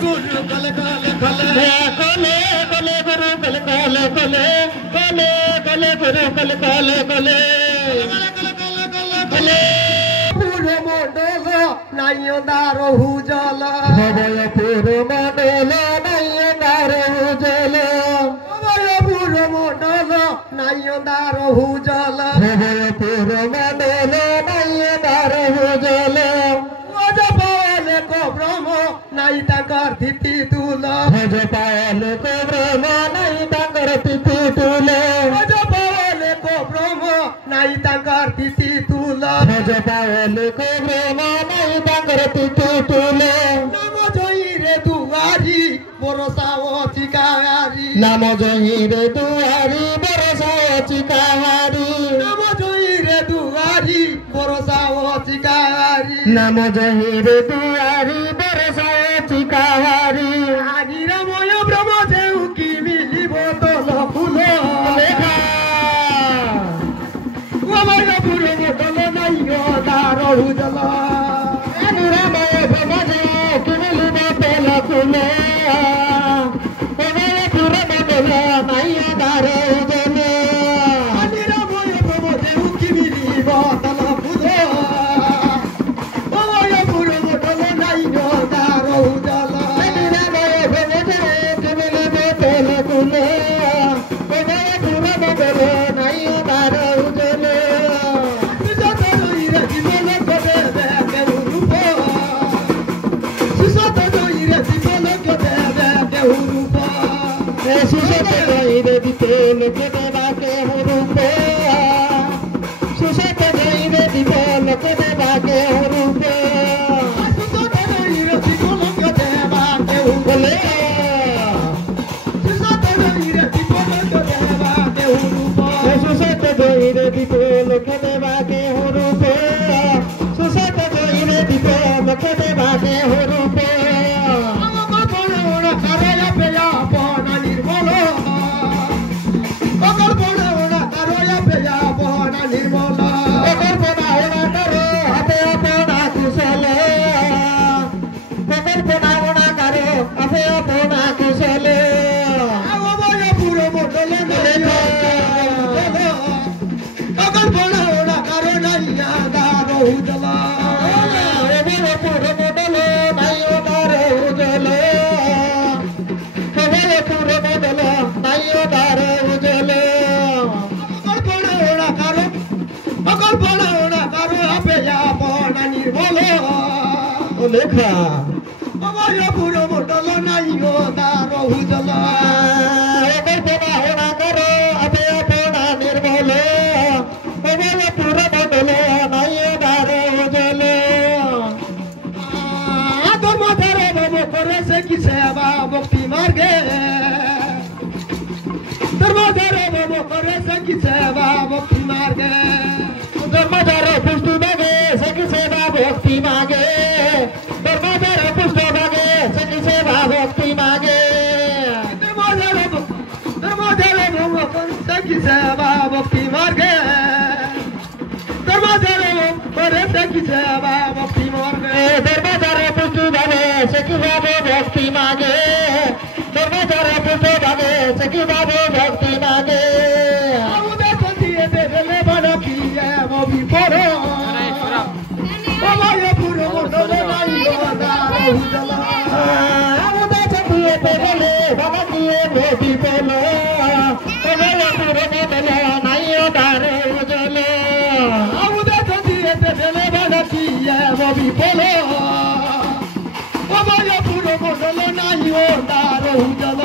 गुरु कल कल कले कले कले गुरु कल कल कले कले कले गुरु कल कल कले कले पूरे मंडल नाइयो दारो हुजल भवय पूरे मंडल नाइयो दारो हुजल भवय पूरे मंडल नाइयो दारो हुजल भवय पूरे मंडल नाइयो दारो हुजल नाई तांकर तिथि तुल भज पावले को ब्रह्म नाई तांकर तिथि तुल भज पावले को ब्रह्म नाई तांकर तिथि तुल भज पावले को ब्रह्म नाई तांकर तिथि तुल नाम जई रे दुआरी बरसाओ चिकाहारी नाम जई रे दुआरी बरसाओ चिकाहारी नाम जई रे दुआरी बरसाओ चिकाहारी नाम जई रे दुआरी बरसाओ चिकाहारी आगी रामय ब्रह्म जेउ कि मिलिब तल फुल लेखा ओमय पुरे मोटल नाइयो दार हुजल आगी रामय ब्रह्म जेउ कि मिलिब तल फुल ओमय पुरे मोटल नाइयो दार हुजल आगी रामय ब्रह्म जेउ कि मिलिब तल फुल ओमय पुरे मोटल नाइयो दार हुजल लेखा अमय पुरो मोटल नाइयो दार हुजल एकर होना करो अबे अपना निर्मल अमय पुरो मोटल नाइयो दार हुजल धर्म धरे बाबू करे से कि सेवा मुक्ति मार्गे धर्म धरे बाबू करे से कि सेवा मुक्ति मार्गे धर्म धरे पुष्टि मागे से कि सेवा मुक्ति मागे भक्ति मागे सखी सेवा भक्ति मार्गे धर्मधारे करे सखी सेवा भक्ति मार्गे धर्मधारे पुष्टि भावे सखी भावे भक्ति मागे धर्मधारे पुष्टि भावे सखी भावे भक्ति मागे आउदे संतिए देले बड़ किए मोबी परो ओमय पुरो मोटल नाइयो दार हुजल बोलो ओमय पुरो मोटल नाइयो दार हुजल।